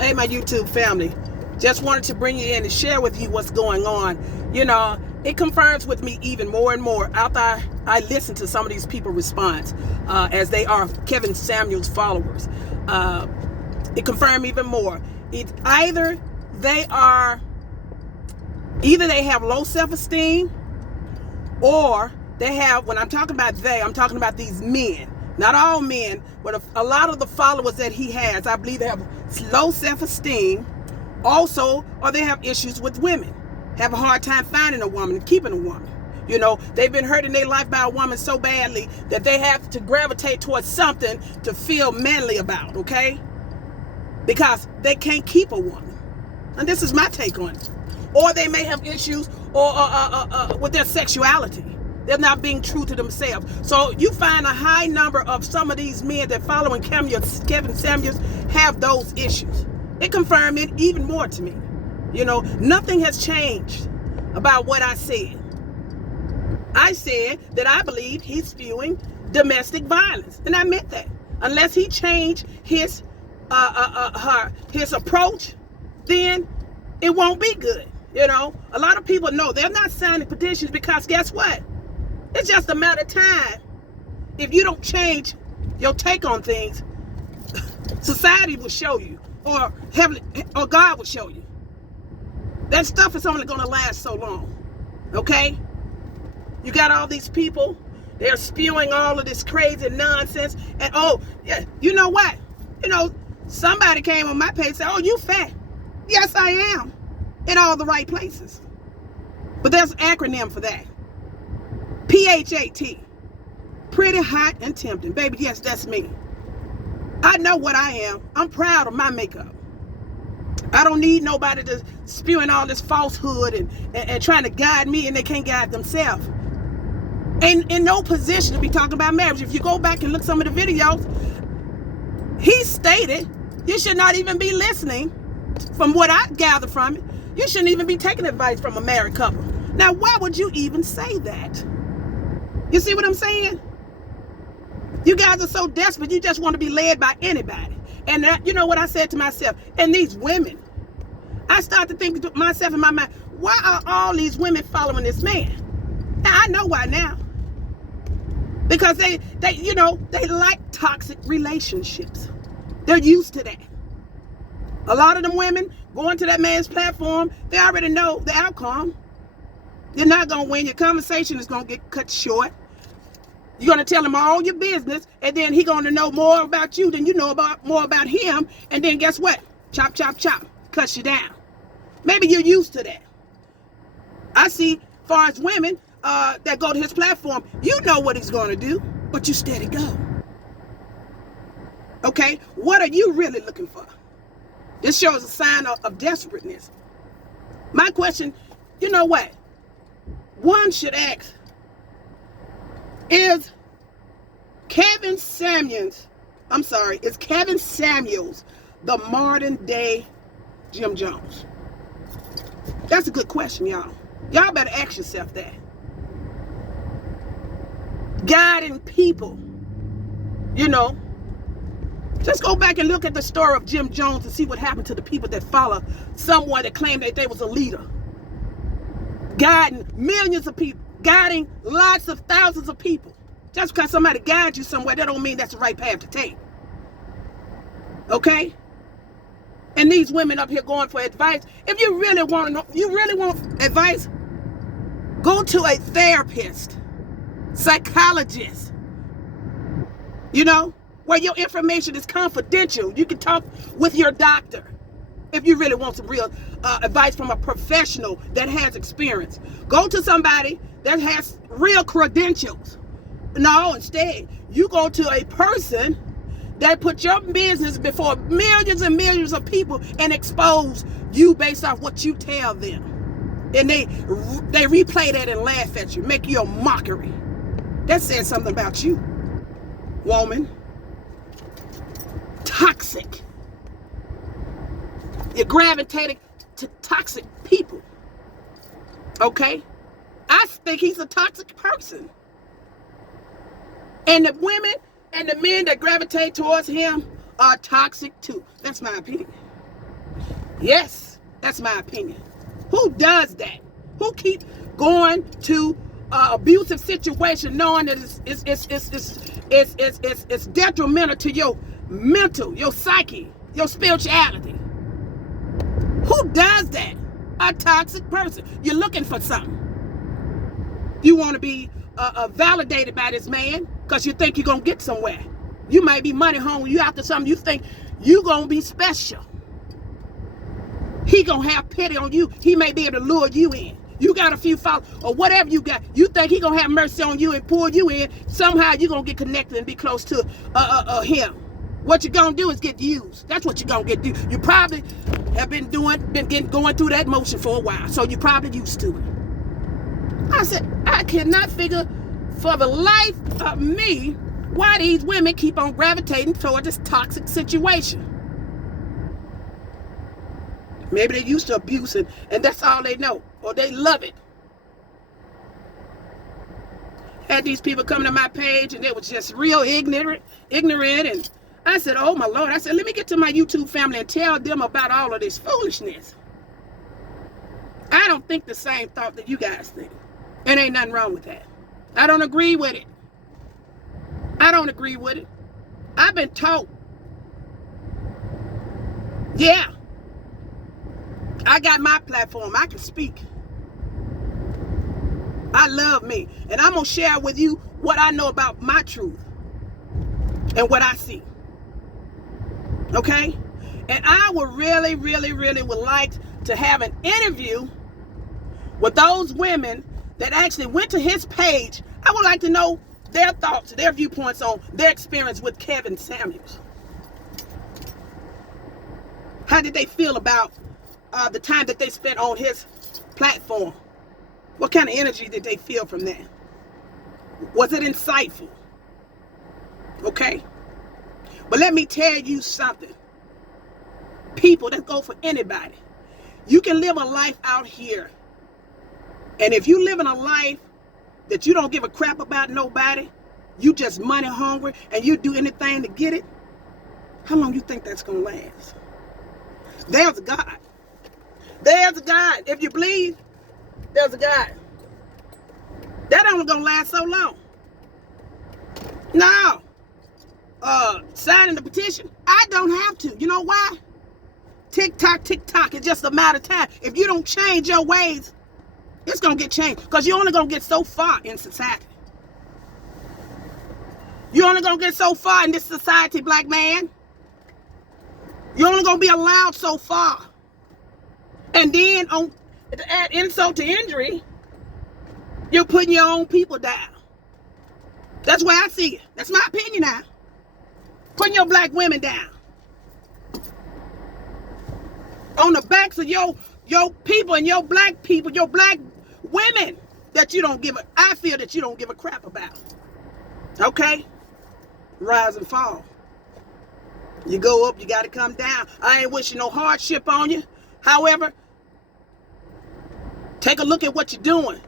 Hey, my YouTube family. Just wanted to bring you in and share with you what's going on. You know, it confirms with me even more and more after I listen to some of these people respond, as they are Kevin Samuels followers. It confirmed even more. Either they have low self-esteem, or they have, when I'm talking about I'm talking about these men. Not all men, but a lot of the followers that he has, I believe they have low self-esteem. Also, or they have issues with women. Have a hard time finding a woman and keeping a woman. You know, they've been hurt in their life by a woman so badly that they have to gravitate towards something to feel manly about, okay? Because they can't keep a woman. And this is my take on it. Or they may have issues with their sexuality. They're not being true to themselves. So you find a high number of some of these men that following Kevin Samuels have those issues. It confirmed it even more to me. You know, nothing has changed about what I said. I said that I believe he's spewing domestic violence, and I meant that. Unless he changed his approach, then it won't be good. You know, a lot of people know they're not signing petitions because guess what? It's just a matter of time. If you don't change your take on things, society will show you, or heaven, or God will show you. That stuff is only going to last so long. Okay? You got all these people, they're spewing all of this crazy nonsense. And oh, yeah, you know what? You know, somebody came on my page and said, oh, you fat. Yes, I am. In all the right places. But there's an acronym for that. PHAT. Pretty, hot, and tempting. Baby, yes, that's me. I know what I am. I'm proud of my makeup. I don't need nobody to spewing all this falsehood and trying to guide me, and they can't guide themselves. And in no position to be talking about marriage. If you go back and look some of the videos, he stated you should not even be listening. From what I gather from it, you shouldn't even be taking advice from a married couple. Now, why would you even say that? You see what I'm saying? You guys are so desperate, you just want to be led by anybody. And that, you know what I said to myself? And these women, I started to think to myself in my mind, why are all these women following this man? Now, I know why now. Because they like toxic relationships. They're used to that. A lot of them women going to that man's platform, they already know the outcome. You're not going to win. Your conversation is going to get cut short. You're going to tell him all your business, and then he's going to know more about you than you know more about him. And then guess what? Chop, chop, chop. Cuts you down. Maybe you're used to that. I see, as far as women that go to his platform, you know what he's going to do, but you steady go. Okay? What are you really looking for? This shows a sign of desperateness. My question, you know what? One should ask, is Kevin Samuels the modern day Jim Jones? That's a good question, y'all. Y'all better ask yourself that. Guiding people, you know. Just go back and look at the story of Jim Jones and see what happened to the people that follow someone that claimed that they was a leader. Guiding millions of people, guiding lots of thousands of people. Just because somebody guides you somewhere, that don't mean that's the right path to take. Okay? And these women up here going for advice. If you really want to know, you really want advice, go to a therapist, psychologist. You know, where your information is confidential. You can talk with your doctor if you really want some real advice from a professional that has experience. Go to somebody that has real credentials. No, instead, you go to a person that put your business before millions and millions of people and expose you based off what you tell them. And they replay that and laugh at you, make you a mockery. That says something about you, woman. Toxic. You're gravitating to toxic people. Okay? I think he's a toxic person. And the women and the men that gravitate towards him are toxic too. That's my opinion. Yes, that's my opinion. Who does that? Who keep going to abusive situation knowing that it's detrimental to your mental, your psyche, your spirituality? Who does that? A toxic person. You're looking for something. You want to be validated by this man because you think you're going to get somewhere. You might be money hungry. You after something. You think you're going to be special. He going to have pity on you. He may be able to lure you in. You got a few followers or whatever you got. You think he going to have mercy on you and pull you in. Somehow you're going to get connected and be close to him. What you're going to do is get used. That's what you're going to get. You probably have been going through that motion for a while. So you're probably used to it. I said, I cannot figure for the life of me why these women keep on gravitating toward this toxic situation. Maybe they're used to abuse and that's all they know. Or they love it. Had these people coming to my page and they were just real ignorant. And I said, oh my Lord. I said, let me get to my YouTube family and tell them about all of this foolishness. I don't think the same thought that you guys think. And ain't nothing wrong with that. I don't agree with it. I've been taught. Yeah. I got my platform. I can speak. I love me. And I'm going to share with you what I know about my truth. And what I see. Okay? And I would really would like to have an interview with those women that actually went to his page. I would like to know their thoughts, their viewpoints on their experience with Kevin Samuels. How did they feel about the time that they spent on his platform? What kind of energy did they feel from that? Was it insightful? Okay? But let me tell you something. People, that go for anybody. You can live a life out here. And if you live in a life that you don't give a crap about nobody, you just money hungry, and you do anything to get it, how long you think that's going to last? There's a God. There's a God. If you believe, there's a God. That only going to last so long. No. Signing the petition, I don't have to. You know why? Tick tock, it's just a matter of time. If you don't change your ways, it's going to get changed. Because you're only going to get so far in society. You're only going to get so far in this society, black man. You're only going to be allowed so far. And then, to add insult to injury, you're putting your own people down. That's where I see it. That's my opinion now. Putting your black women down. On the backs of your people and your black people, your black women that you don't give a, I feel that you don't give a crap about. Okay? Rise and fall. You go up, you got to come down. I ain't wishing no hardship on you. However, take a look at what you're doing.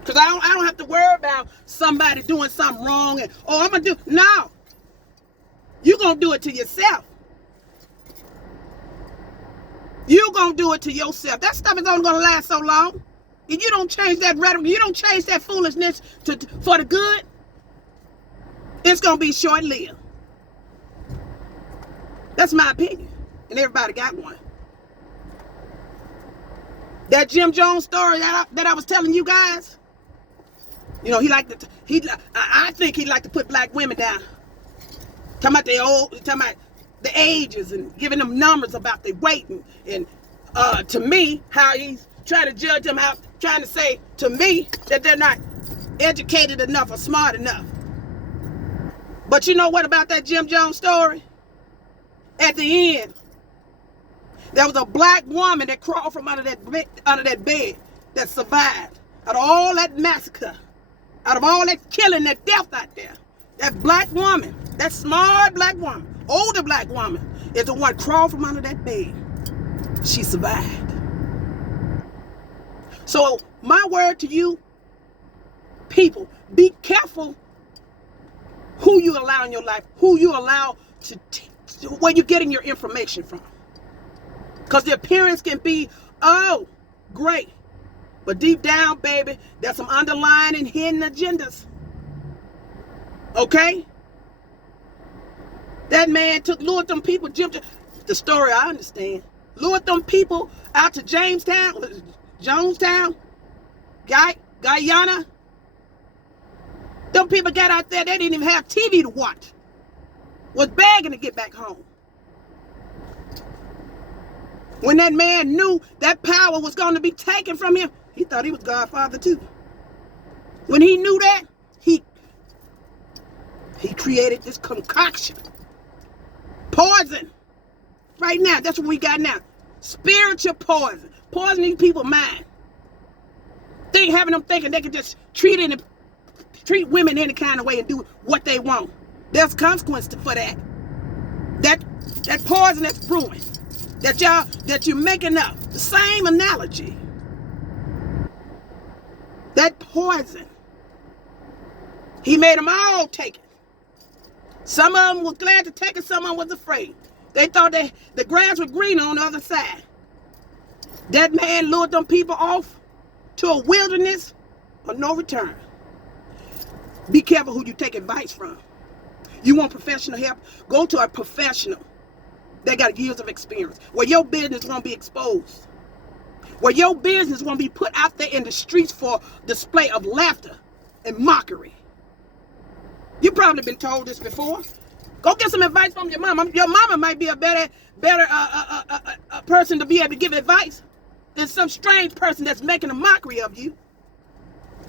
Because I don't have to worry about somebody doing something wrong and, oh, I'm going to do. No. You're going to do it to yourself. You're going to do it to yourself. That stuff is only going to last so long. If you don't change that rhetoric, you don't change that foolishness for the good, it's going to be short-lived. That's my opinion. And everybody got one. That Jim Jones story that I was telling you guys, you know, I think he'd like to put black women down. Talking about the ages and giving them numbers about their weight and to me, how he's trying to judge them out, trying to say to me that they're not educated enough or smart enough. But you know what about that Jim Jones story? At the end, there was a black woman that crawled from under that bed that survived. Out of all that massacre, out of all that killing, that death out there, that black woman, that smart black woman, older black woman, is the one crawled from under that bed. She survived. So my word to you, people, be careful who you allow in your life, who you allow to where you're getting your information from. Because the appearance can be, oh, great. But deep down, baby, there's some underlying and hidden agendas. Okay? That man lured them people, the story I understand, lured them people out to Jonestown, Guyana. Them people got out there, they didn't even have TV to watch. Was begging to get back home. When that man knew that power was going to be taken from him, he thought he was Godfather too. When he knew that, he created this concoction. Poison. Right now, that's what we got now. Spiritual poison. Poisoning people's mind. Having them thinking they can just treat women any kind of way and do what they want. There's consequences for that. That poison that's brewing. That you're making up. The same analogy. That poison. He made them all take it. Some of them was glad to take it, some of them was afraid. They thought that the grass was green on the other side. That man lured them people off to a wilderness of no return. Be careful who you take advice from. You want professional help? Go to a professional that got years of experience, where your business won't be exposed, where your business won't be put out there in the streets for display of laughter and mockery. You've probably been told this before. Go get some advice from your mama. Your mama might be a better person to be able to give advice than some strange person that's making a mockery of you.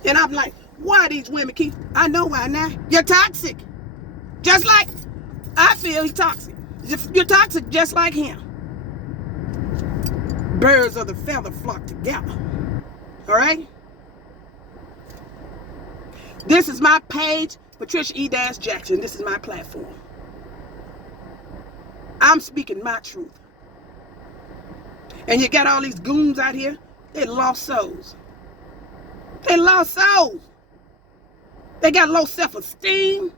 And I'm like, why these women keep... I know why now. You're toxic. Just like I feel he's toxic. You're toxic just like him. Birds of the feather flock together. All right? This is my page, PatriciaE-Jackson. This is my platform. I'm speaking my truth. And you got all these goons out here, they lost souls. They lost souls. They got low self-esteem.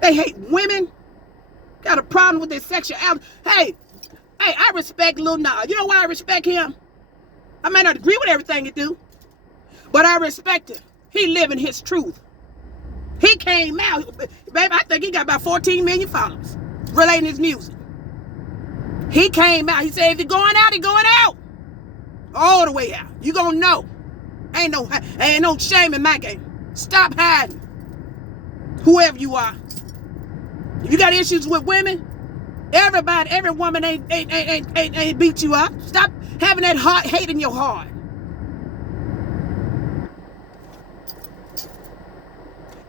They hate women. Got a problem with their sexuality. Hey, I respect Lil Nas. You know why I respect him? I may not agree with everything he do, but I respect him. He living his truth. He came out, baby, I think he got about 14 million followers relating his music. He came out. He said, if you're going out, you're going out. All the way out. You gonna know. Ain't no shame in my game. Stop hiding. Whoever you are. If you got issues with women, every woman ain't beat you up. Stop having that hate in your heart.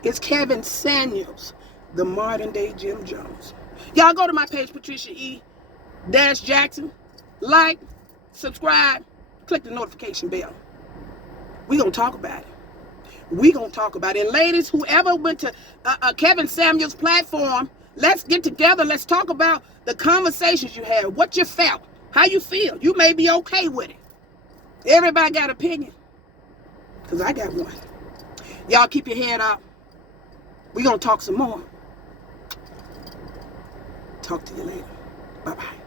It's Kevin Samuels, the modern day Jim Jones. Y'all go to my page, PatriciaE-Jackson. Like, subscribe, click the notification bell. We're going to talk about it. We're going to talk about it. And ladies, whoever went to Kevin Samuels' platform, let's get together. Let's talk about the conversations you had, what you felt, how you feel. You may be okay with it. Everybody got an opinion. Because I got one. Y'all keep your head up. We're going to talk some more. Talk to you later. Bye-bye.